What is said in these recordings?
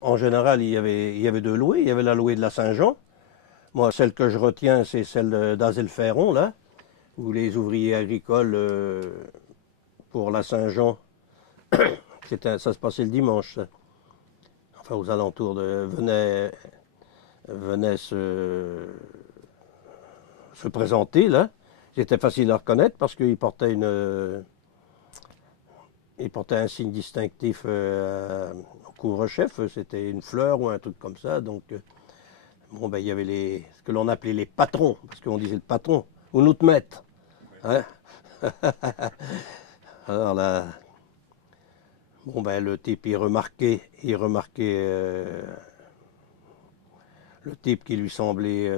En général, il y avait deux louées. Il y avait la louée de la Saint-Jean. Moi, celle que je retiens, c'est celle d'Azelferron, là, où les ouvriers agricoles, pour la Saint-Jean, ça se passait le dimanche, ça. Enfin, aux alentours venaient se présenter, là. C'était facile à reconnaître parce qu'ils portaient ils portaient un signe distinctif au couvre-chef. C'était une fleur ou un truc comme ça. Donc, bon, ben, il y avait ce que l'on appelait les patrons, parce qu'on disait le patron, ou notre maître. Hein. Alors là, bon, ben, le type, il remarquait le type qui lui semblait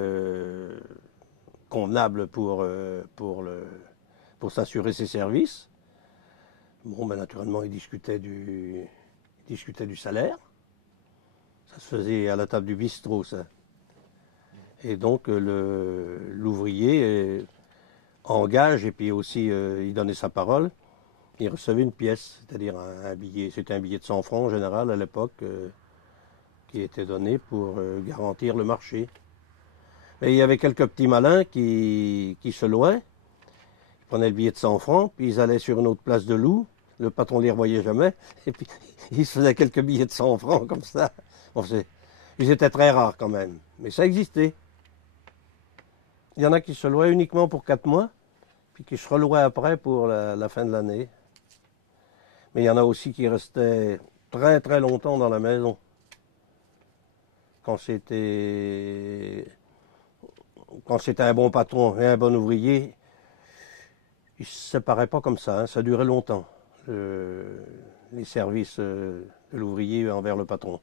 convenable pour s'assurer ses services. Bon, ben, naturellement, il discutait du salaire. Ça se faisait à la table du bistrot, ça. Et donc, l'ouvrier engage, et puis aussi, il donnait sa parole. Il recevait une pièce, c'est-à-dire un billet. C'était un billet de 100 francs en général à l'époque, qui était donné pour garantir le marché. Mais il y avait quelques petits malins qui se louaient. Ils prenaient le billet de 100 francs, puis ils allaient sur une autre place de loup. Le patron ne les revoyait jamais. Et puis, ils se faisaient quelques billets de 100 francs comme ça. Bon, ils étaient très rares quand même. Mais ça existait. Il y en a qui se louaient uniquement pour 4 mois, puis qui se relouaient après pour la fin de l'année. Mais il y en a aussi qui restaient très très longtemps dans la maison. Quand c'était quand c'était un bon patron et un bon ouvrier, ils ne se séparaient pas comme ça, hein, ça durait longtemps, les services de l'ouvrier envers le patron.